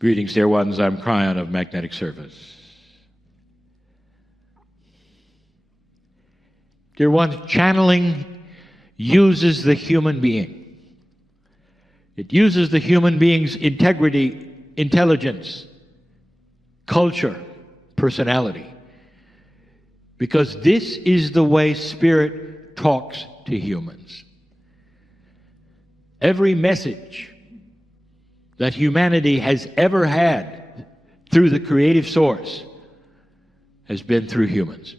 Greetings, dear ones. I'm Kryon of Magnetic Service. Dear ones, channeling uses the human being. It uses the human being's integrity, intelligence, culture, personality. Because this is the way Spirit talks to humans. Every message that humanity has ever had through the creative source has been through humans.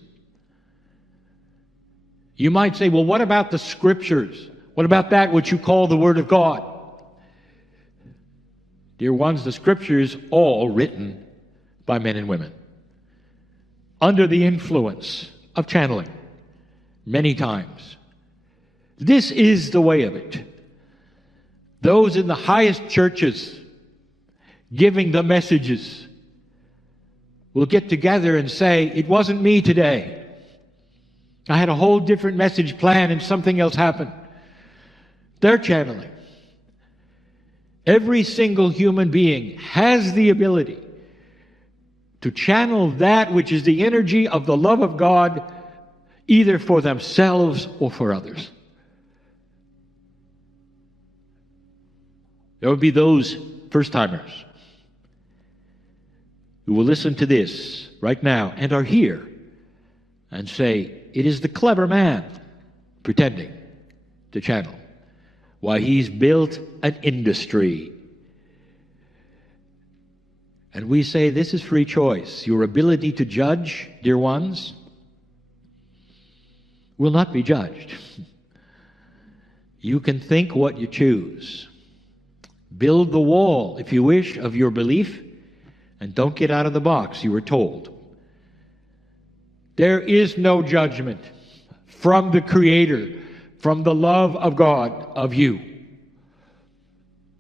You might say, well, what about the scriptures? What about that which you call the Word of God? Dear ones, the scriptures all written by men and women under the influence of channeling many times. This is the way of it. Those in the highest churches giving the messages will get together and say, it wasn't me today. I had a whole different message planned and something else happened. They're channeling. Every single human being has the ability to channel that which is the energy of the love of God, either for themselves or for others. There will be those first-timers who will listen to this right now and are here and say, it is the clever man pretending to channel. Why, he's built an industry. And we say this is free choice. Your ability to judge, dear ones, will not be judged. You can think what you choose. Build the wall, if you wish, of your belief, and don't get out of the box, you were told. There is no judgment from the Creator, from the love of God, of you,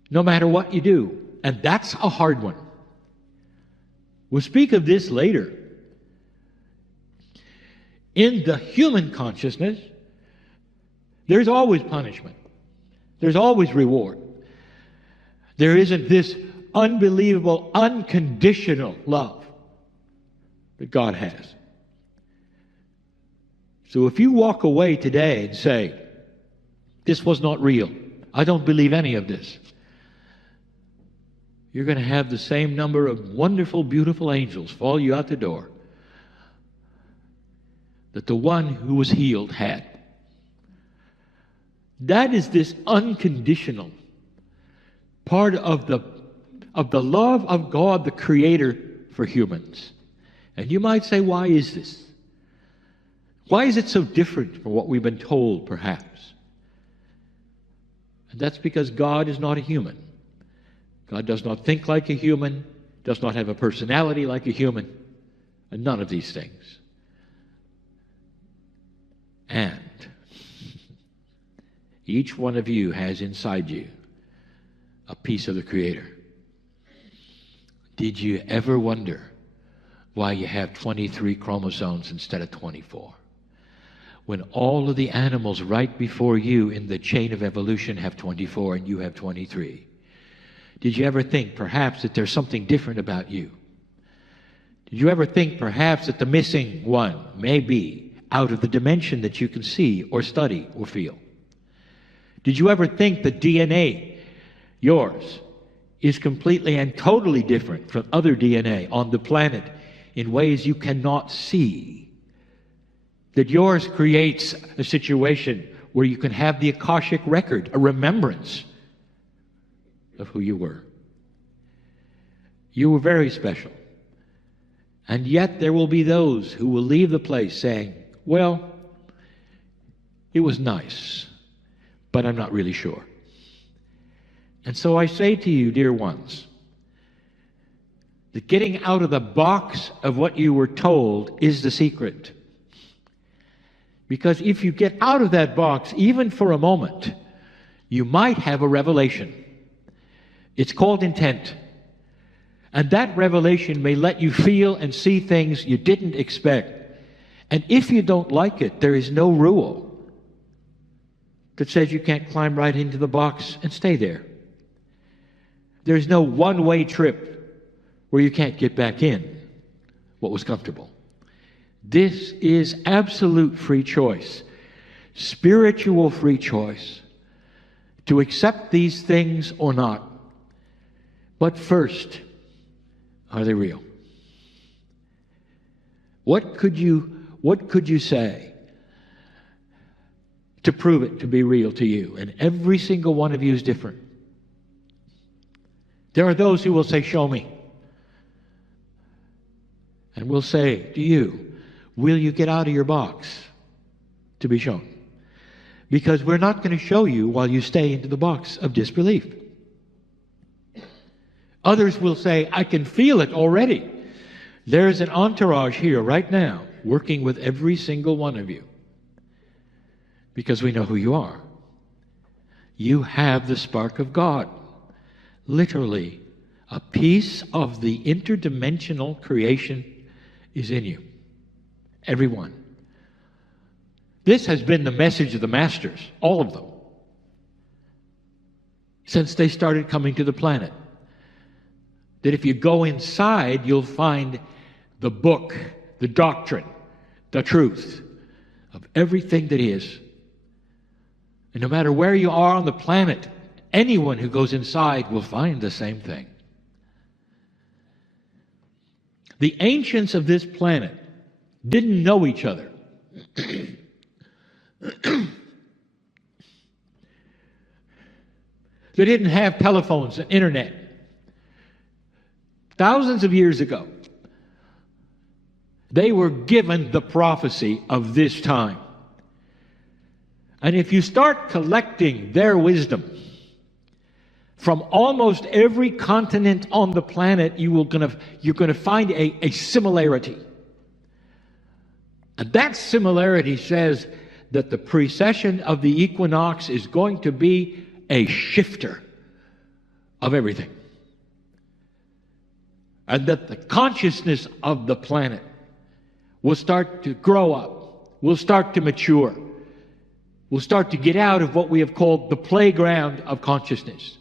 no matter what you do. And that's a hard one. We'll speak of this later. In the human consciousness, there's always punishment. There's always reward. There isn't this unbelievable, unconditional love that God has. So if you walk away today and say, this was not real, I don't believe any of this, you're going to have the same number of wonderful, beautiful angels follow you out the door that the one who was healed had. That is this unconditional part of the love of God, the Creator, for humans. And you might say, why is this? Why is it so different from what we've been told, perhaps? And that's because God is not a human. God does not think like a human, does not have a personality like a human, and none of these things. And each one of you has inside you a piece of the Creator. Did you ever wonder why you have 23 chromosomes instead of 24? When all of the animals right before you in the chain of evolution have 24 and you have 23. Did you ever think perhaps that there's something different about you? Did you ever think perhaps that the missing one may be out of the dimension that you can see or study or feel? Did you ever think that DNA, yours, is completely and totally different from other DNA on the planet in ways you cannot see? That yours creates a situation where you can have the Akashic record, a remembrance of who you were. You were very special. And yet there will be those who will leave the place saying, well, it was nice, but I'm not really sure. And so I say to you, dear ones, that getting out of the box of what you were told is the secret. Because if you get out of that box, even for a moment, you might have a revelation. It's called intent. And that revelation may let you feel and see things you didn't expect. And if you don't like it, there is no rule that says you can't climb right into the box and stay there. There's no one-way trip where you can't get back in what was comfortable. This is absolute free choice, spiritual free choice, to accept these things or not. But first, are they real? What could you say to prove it to be real to you? And every single one of you is different. There are those who will say, show me. And we'll say to you, will you get out of your box to be shown? Because we're not going to show you while you stay into the box of disbelief. Others will say, I can feel it already. There's an entourage here right now working with every single one of you. Because we know who you are. You have the spark of God. Literally, a piece of the interdimensional creation is in you. Everyone. This has been the message of the masters, all of them, since they started coming to the planet. That if you go inside, you'll find the book, the doctrine, the truth of everything that is. And no matter where you are on the planet, anyone who goes inside will find the same thing. The ancients of this planet didn't know each other. They didn't have telephones and internet. Thousands of years ago, they were given the prophecy of this time. And if you start collecting their wisdom from almost every continent on the planet, you're going to find a similarity. And that similarity says that the precession of the equinox is going to be a shifter of everything. And that the consciousness of the planet will start to grow up, will start to mature, will start to get out of what we have called the playground of consciousness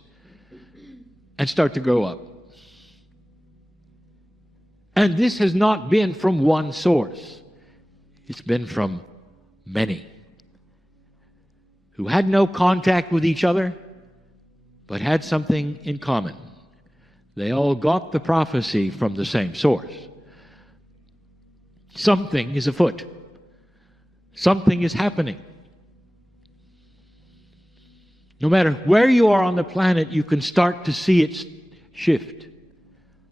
and start to grow up. And this has not been from one source. It's been from many who had no contact with each other, but had something in common. They all got the prophecy from the same source. Something is afoot. Something is happening. No matter where you are on the planet, you can start to see it shift.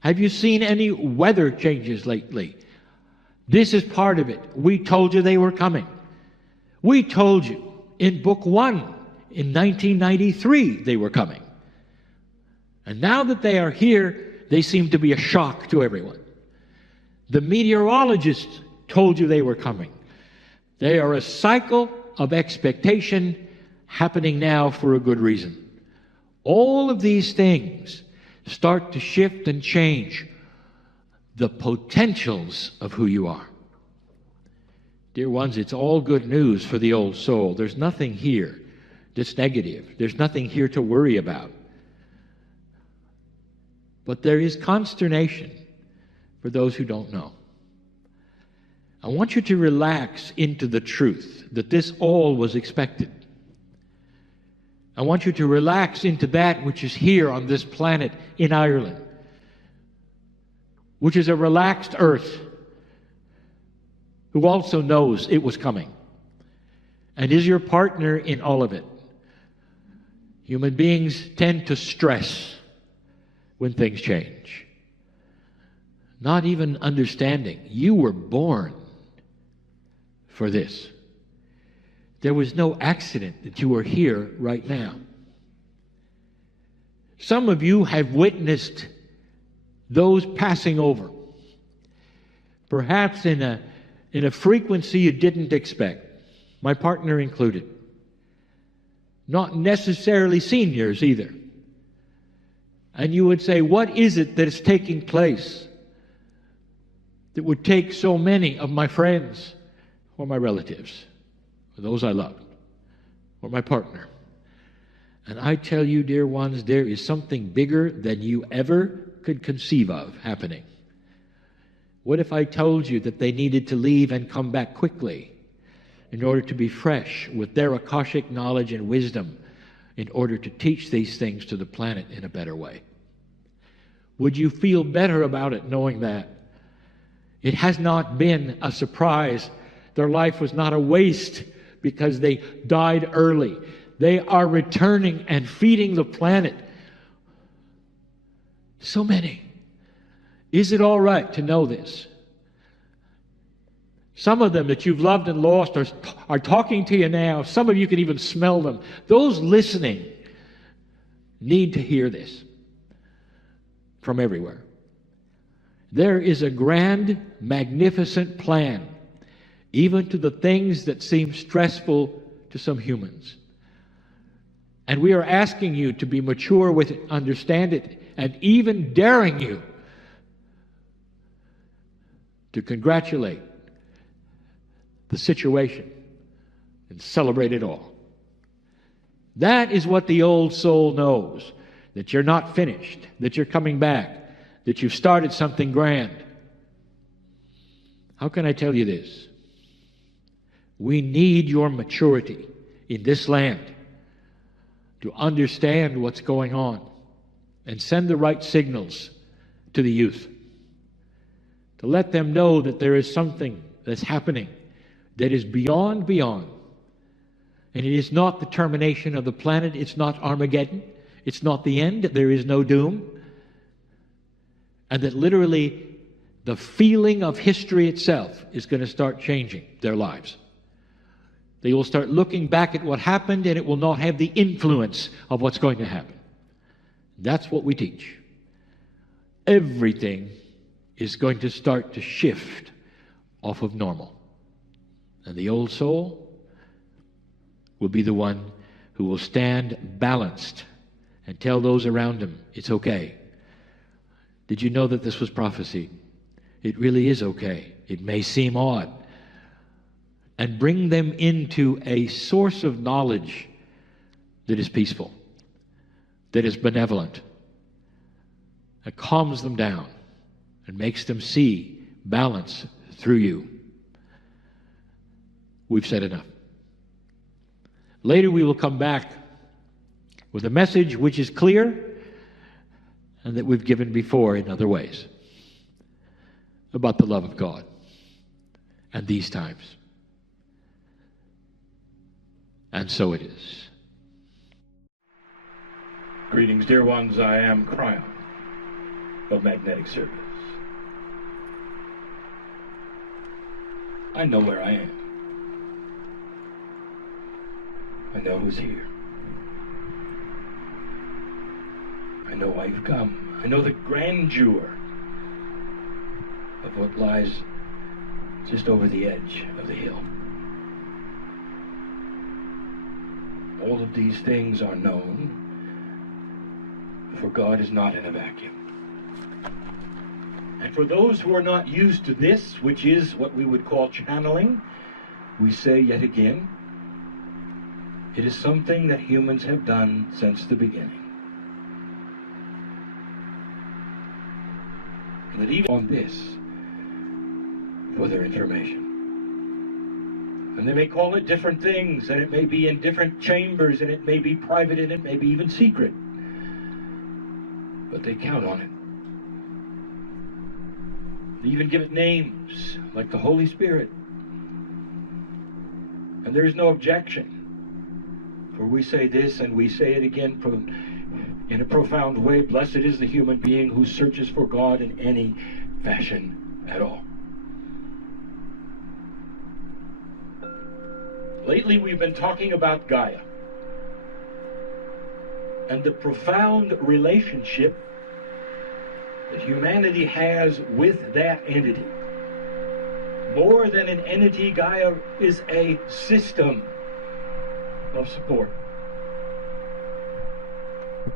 Have you seen any weather changes lately? This is part of it. We told you they were coming. We told you in Book 1 in 1993 they were coming. And now that they are here, they seem to be a shock to everyone. The meteorologists told you they were coming. They are a cycle of expectation happening now for a good reason. All of these things start to shift and change the potentials of who you are. Dear ones, it's all good news for the old soul. There's nothing here that's negative. There's nothing here to worry about. But there is consternation for those who don't know. I want you to relax into the truth that this all was expected. I want you to relax into that which is here on this planet in Ireland, which is a relaxed earth, who also knows it was coming and is your partner in all of it. Human beings tend to stress when things change, not even understanding. You were born for this. There was no accident that you are here right now. Some of you have witnessed those passing over, perhaps in a frequency you didn't expect, my partner included. Not necessarily seniors either. And you would say, what is it that is taking place that would take so many of my friends or my relatives, or those I loved, or my partner? And I tell you, dear ones, there is something bigger than you ever could conceive of happening? What if I told you that they needed to leave and come back quickly in order to be fresh with their Akashic knowledge and wisdom in order to teach these things to the planet in a better way? Would you feel better about it knowing that? It has not been a surprise. Their life was not a waste because they died early. They are returning and feeding the planet. So many. Is it all right to know this? Some of them that you've loved and lost are talking to you now. Some of you can even smell them. Those listening need to hear this from everywhere. There is a grand, magnificent plan, even to the things that seem stressful to some humans. And we are asking you to be mature with it, understand it, and even daring you to congratulate the situation and celebrate it all. That is what the old soul knows, that you're not finished, that you're coming back, that you've started something grand. How can I tell you this? We need your maturity in this land to understand what's going on and send the right signals to the youth, to let them know that there is something that's happening that is beyond. And it is not the termination of the planet. It's not Armageddon. It's not the end. There is no doom. And that literally the feeling of history itself is going to start changing their lives. They will start looking back at what happened, and it will not have the influence of what's going to happen. That's what we teach. Everything is going to start to shift off of normal. And the old soul will be the one who will stand balanced and tell those around him, it's okay. Did you know that this was prophecy? It really is okay. It may seem odd. And bring them into a source of knowledge that is peaceful, that is benevolent, that calms them down and makes them see balance through you. We've said enough. Later we will come back with a message which is clear and that we've given before in other ways about the love of God and these times. And so it is. Greetings, dear ones. I am Kryon of Magnetic Service. I know where I am. I know who's here. I know why you've come. I know the grandeur of what lies just over the edge of the hill. All of these things are known, for God is not in a vacuum. And for those who are not used to this, which is what we would call channeling, we say yet again, it is something that humans have done since the beginning. And that even on this, for their information. And they may call it different things, and it may be in different chambers, and it may be private, and it may be even secret. But they count on it. They even give it names, like the Holy Spirit. And there is no objection. For we say this, and we say it again in a profound way. Blessed is the human being who searches for God in any fashion at all. Lately, we've been talking about Gaia and the profound relationship that humanity has with that entity. More than an entity, Gaia is a system of support.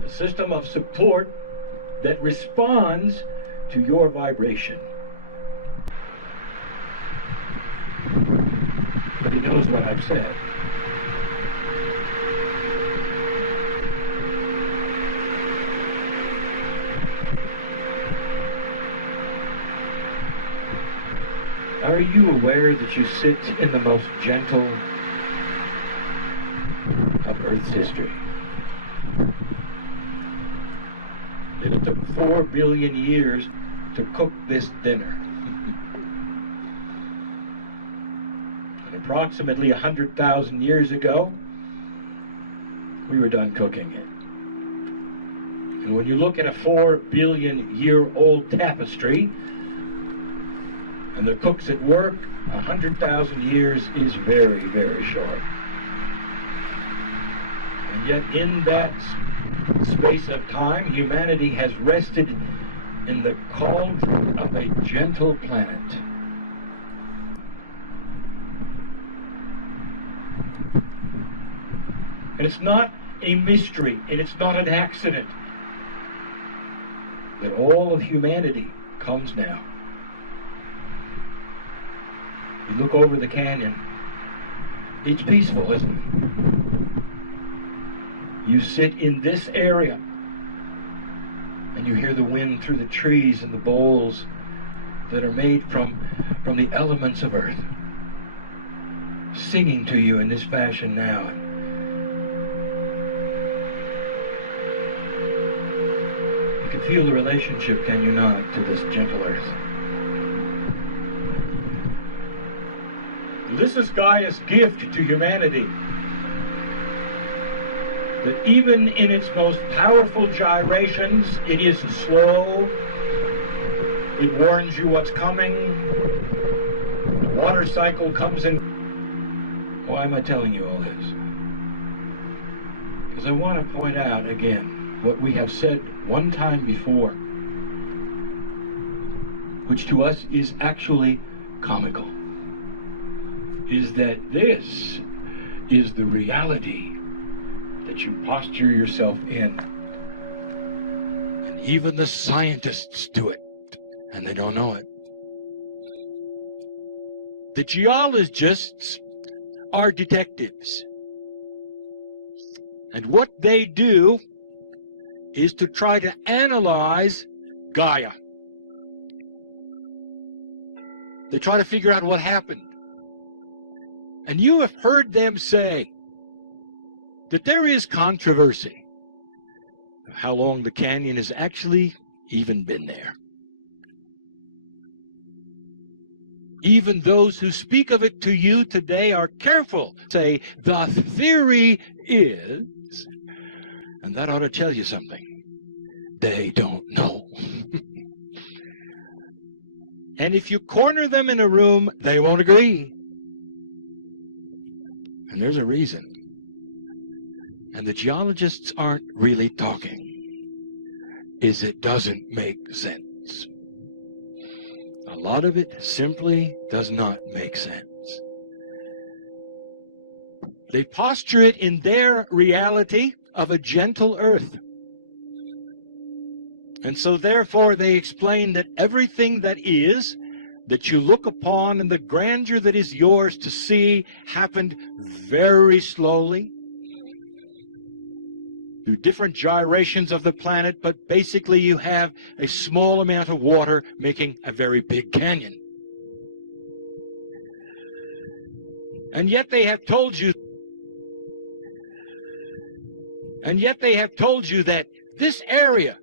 A system of support that responds to your vibration. But he knows what I've said. Are you aware that you sit in the most gentle of Earth's history? That it took 4 billion years to cook this dinner. And approximately 100,000 years ago, we were done cooking it. And when you look at a 4 billion year old tapestry, and the cooks at work, 100,000 years is very, very short. And yet in that space of time, humanity has rested in the cauldron of a gentle planet. And it's not a mystery, and it's not an accident that all of humanity comes now. You look over the canyon, it's peaceful, isn't it? You sit in this area, and you hear the wind through the trees and the bowls that are made from the elements of earth, singing to you in this fashion now. You can feel the relationship, can you not, to this gentle earth? This is Gaia's gift to humanity. That even in its most powerful gyrations, it is slow. It warns you what's coming. The water cycle comes in. Why am I telling you all this? Because I want to point out again what we have said one time before, which to us is actually comical, is that this is the reality that you posture yourself in. And even the scientists do it, and they don't know it. The geologists are detectives. And what they do is to try to analyze Gaia. They try to figure out what happened. And you have heard them say that there is controversy of how long the canyon has actually even been there. Even those who speak of it to you today are careful to say, the theory is, and that ought to tell you something. They don't know. And if you corner them in a room, they won't agree. And there's a reason. And the geologists aren't really talking. Is it doesn't make sense. A lot of it simply does not make sense. They posture it in their reality of a gentle earth. And so therefore they explain that everything that is, that you look upon and the grandeur that is yours to see happened very slowly through different gyrations of the planet, but basically you have a small amount of water making a very big canyon. And yet they have told you that this area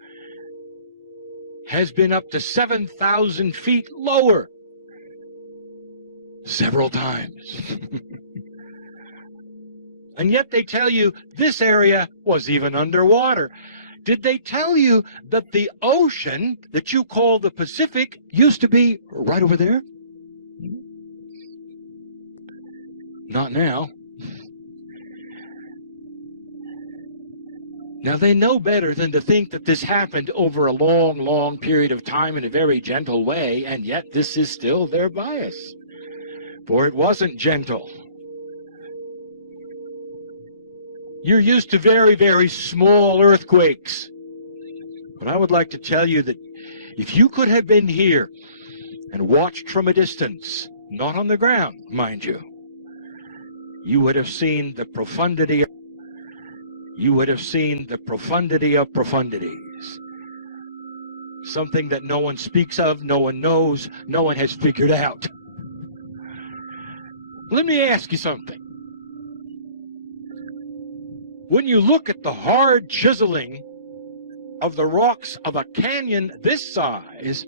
has been up to 7,000 feet lower several times. And yet they tell you this area was even underwater. Did they tell you that the ocean that you call the Pacific used to be right over there? Not now. Now they know better than to think that this happened over a long, long period of time in a very gentle way, and yet this is still their bias. For it wasn't gentle. You're used to very, very small earthquakes. But I would like to tell you that if you could have been here and watched from a distance, not on the ground, mind you, you would have seen the profundity. You would have seen the profundity of profundities. Something that no one speaks of, no one knows, no one has figured out. Let me ask you something. When you look at the hard chiseling of the rocks of a canyon this size,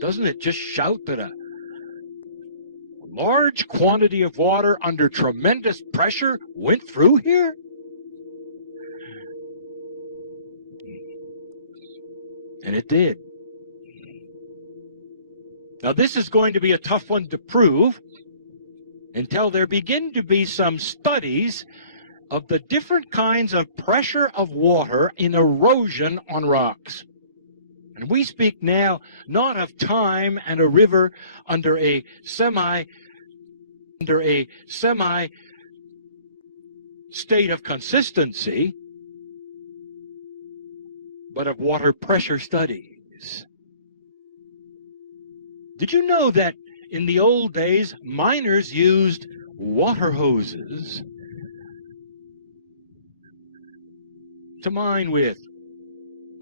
doesn't it just shout that a large quantity of water under tremendous pressure went through here? And it did. Now, this is going to be a tough one to prove until there begin to be some studies of the different kinds of pressure of water in erosion on rocks. And we speak now not of time and a river under a semi state of consistency, but of water pressure studies. Did you know that in the old days, miners used water hoses to mine with?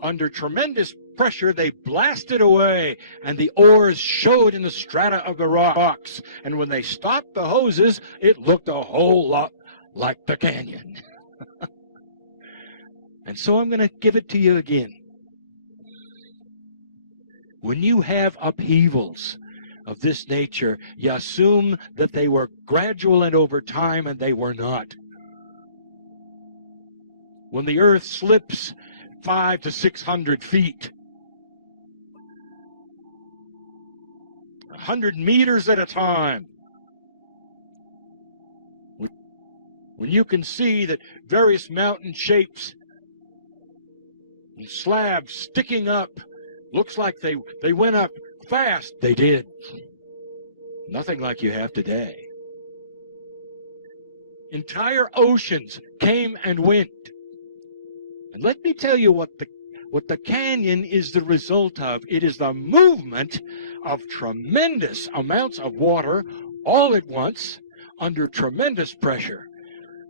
Under tremendous pressure, they blasted away, and the ores showed in the strata of the rocks. And when they stopped the hoses, it looked a whole lot like the canyon. And so I'm going to give it to you again. When you have upheavals of this nature, you assume that they were gradual and over time, and they were not. When the earth slips 500 to 600 feet, 100 meters at a time, when you can see that various mountain shapes and slabs sticking up, looks like they went up fast. They did. Nothing like you have today. Entire oceans came and went. And let me tell you what the canyon is the result of. It is the movement of tremendous amounts of water all at once under tremendous pressure.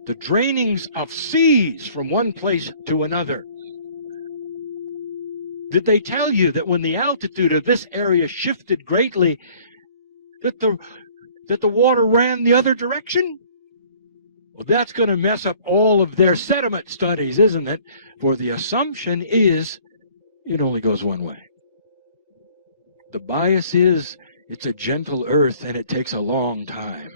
The drainings of seas from one place to another. Did they tell you that when the altitude of this area shifted greatly, that the water ran the other direction? Well, that's going to mess up all of their sediment studies, isn't it? For the assumption is it only goes one way. The bias is it's a gentle earth and it takes a long time.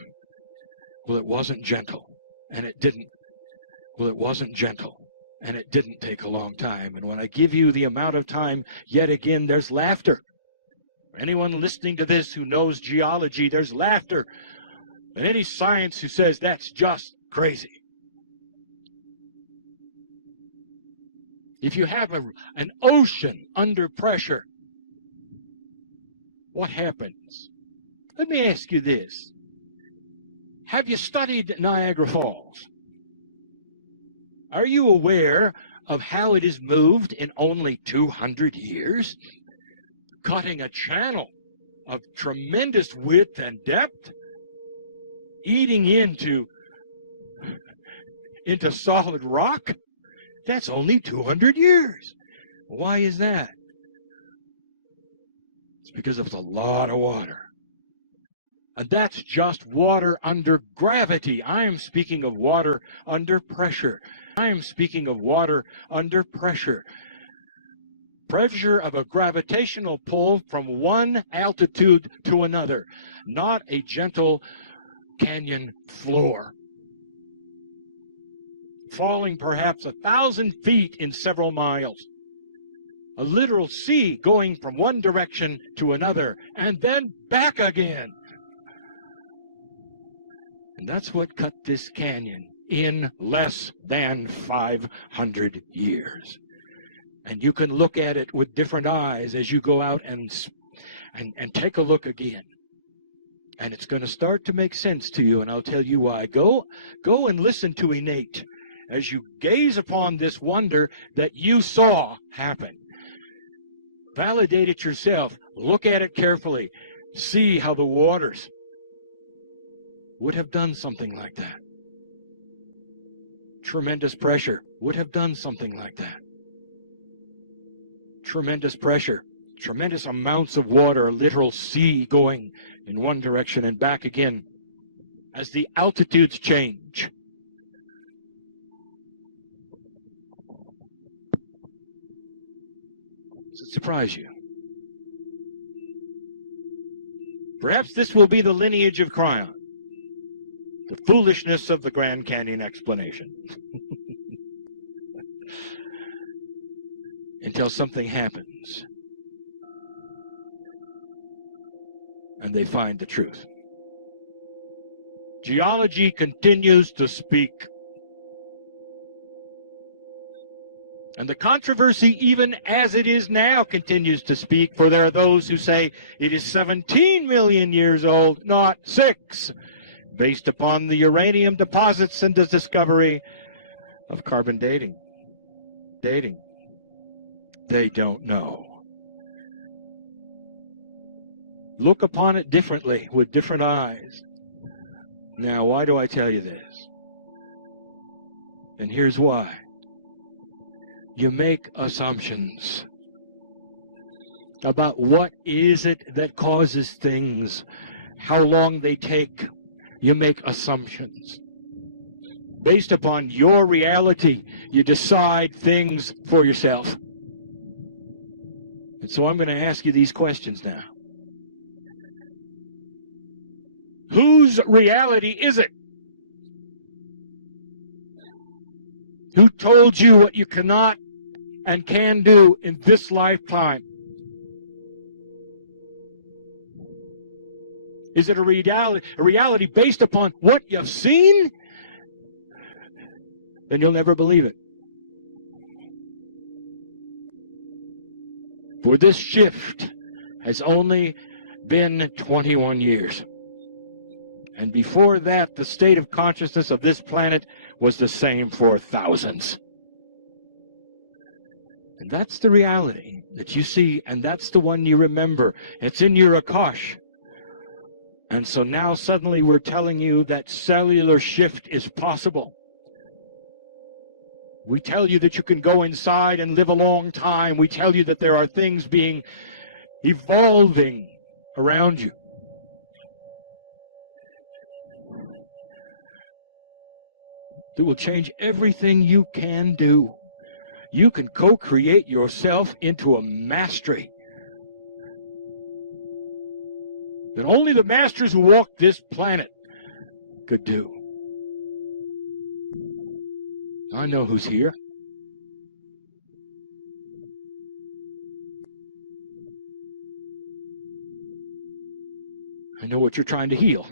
Well, it wasn't gentle, and it didn't. Well, it wasn't gentle, and it didn't take a long time. And when I give you the amount of time, yet again, there's laughter. For anyone listening to this who knows geology, there's laughter. And any science who says that's just crazy. If you have an ocean under pressure, what happens? Let me ask you this. Have you studied Niagara Falls? Are you aware of how it is moved in only 200 years? Cutting a channel of tremendous width and depth, eating into solid rock? That's only 200 years. Why is that? It's because of a lot of water. And that's just water under gravity. I am speaking of water under pressure. I am speaking of water under pressure. Pressure of a gravitational pull from one altitude to another, not a gentle canyon floor. Falling perhaps 1,000 feet in several miles. A literal sea going from one direction to another and then back again. And that's what cut this canyon in less than 500 years. And you can look at it with different eyes as you go out and take a look again. And it's going to start to make sense to you, and I'll tell you why. Go and listen to Innate as you gaze upon this wonder that you saw happen. Validate it yourself. Look at it carefully. See how the waters would have done something like that. Tremendous pressure would have done something like that. Tremendous pressure tremendous amounts of water, a literal sea going in one direction and back again as the altitudes change. Does it surprise you? Perhaps this will be the lineage of Kryon, the foolishness of the Grand Canyon explanation. Until something happens and they find the truth. Geology continues to speak. And the controversy, even as it is now, continues to speak, for there are those who say it is 17 million years old, not 6, based upon the uranium deposits and the discovery of carbon dating. They don't know. Look upon it differently, with different eyes. Now, why do I tell you this? And here's why. You make assumptions about what is it that causes things, how long they take. You make assumptions. Based upon your reality, you decide things for yourself. And so I'm going to ask you these questions now. Whose reality is it? Who told you what you cannot and can do in this lifetime? Is it a reality based upon what you've seen? Then you'll never believe it. For this shift has only been 21 years. And before that, the state of consciousness of this planet was the same for thousands. And that's the reality that you see, and that's the one you remember. It's in your Akash. And so now suddenly we're telling you that cellular shift is possible. We tell you that you can go inside and live a long time. We tell you that there are things evolving around you. That will change everything you can do. You can co-create yourself into a mastery that only the masters who walk this planet could do. I know who's here. I know what you're trying to heal.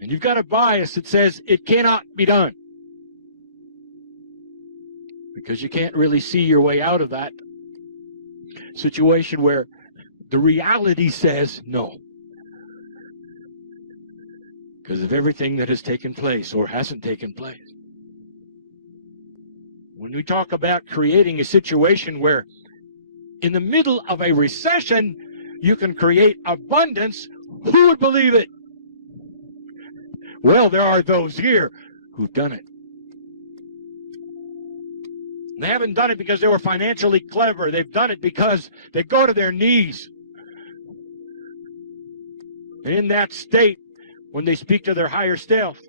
And you've got a bias that says it cannot be done. Because you can't really see your way out of that situation where the reality says no. Because of everything that has taken place or hasn't taken place. When we talk about creating a situation where in the middle of a recession you can create abundance, who would believe it? Well, there are those here who've done it. They haven't done it because they were financially clever. They've done it because they go to their knees. And in that state, when they speak to their higher self,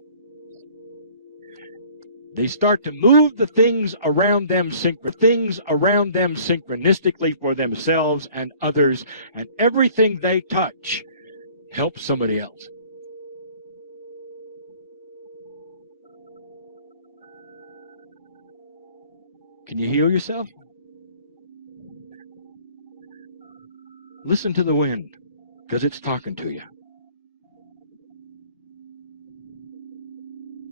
they start to move the things around them synchronistically for themselves and others, and everything they touch helps somebody else. Can you heal yourself? Listen to the wind, because it's talking to you.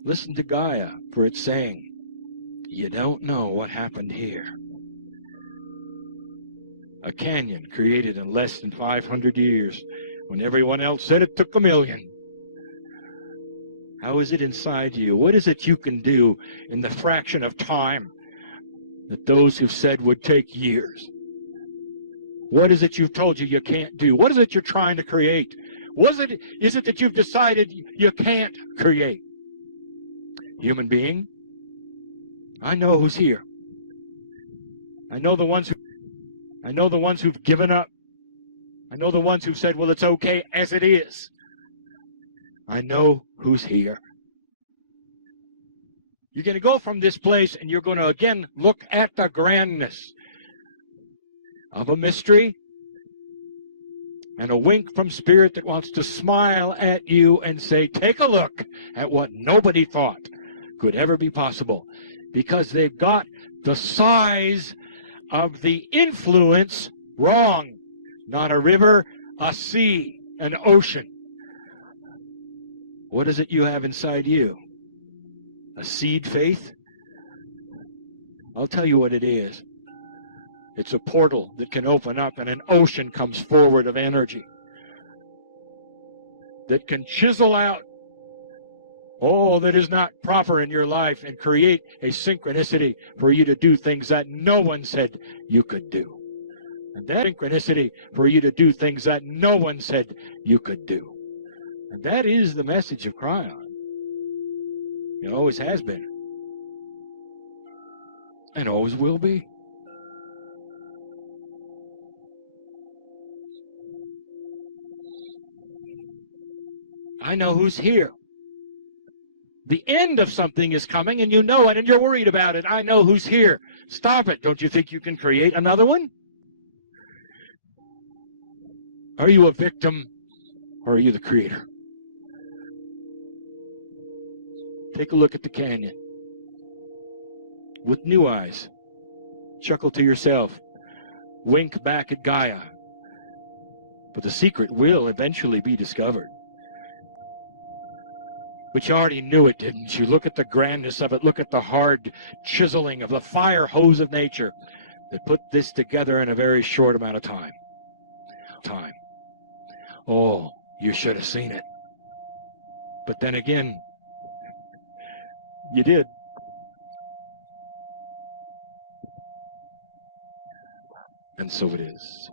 Listen to Gaia, for it's saying, you don't know what happened here. A canyon created in less than 500 years, when everyone else said it took 1,000,000. How is it inside you? What is it you can do in the fraction of time that those who've said would take years? What is it you've told you can't do? What is it you're trying to create? Is it that you've decided you can't create? Human being, I know who's here. I know the ones who've given up. I know the ones who've said, well, it's okay as it is. I know who's here. You're going to go from this place and you're going to again look at the grandness of a mystery and a wink from Spirit that wants to smile at you and say, take a look at what nobody thought could ever be possible, because they've got the size of the influence wrong. Not a river, a sea, an ocean. What is it you have inside you? A seed faith? I'll tell you what it is. It's a portal that can open up and an ocean comes forward of energy that can chisel out all that is not proper in your life and create a synchronicity for you to do things that no one said you could do. And that synchronicity for you to do things that no one said you could do. And that is the message of Kryon. It always has been. And always will be. I know who's here. The end of something is coming and you know it and you're worried about it. I know who's here. Stop it. Don't you think you can create another one? Are you a victim or are you the creator? Take a look at the canyon with new eyes. Chuckle to yourself. Wink back at Gaia. But the secret will eventually be discovered. But you already knew it, didn't you? Look at the grandness of it. Look at the hard chiseling of the fire hose of nature that put this together in a very short amount of time. Oh, you should have seen it. But then again, you did. And so it is.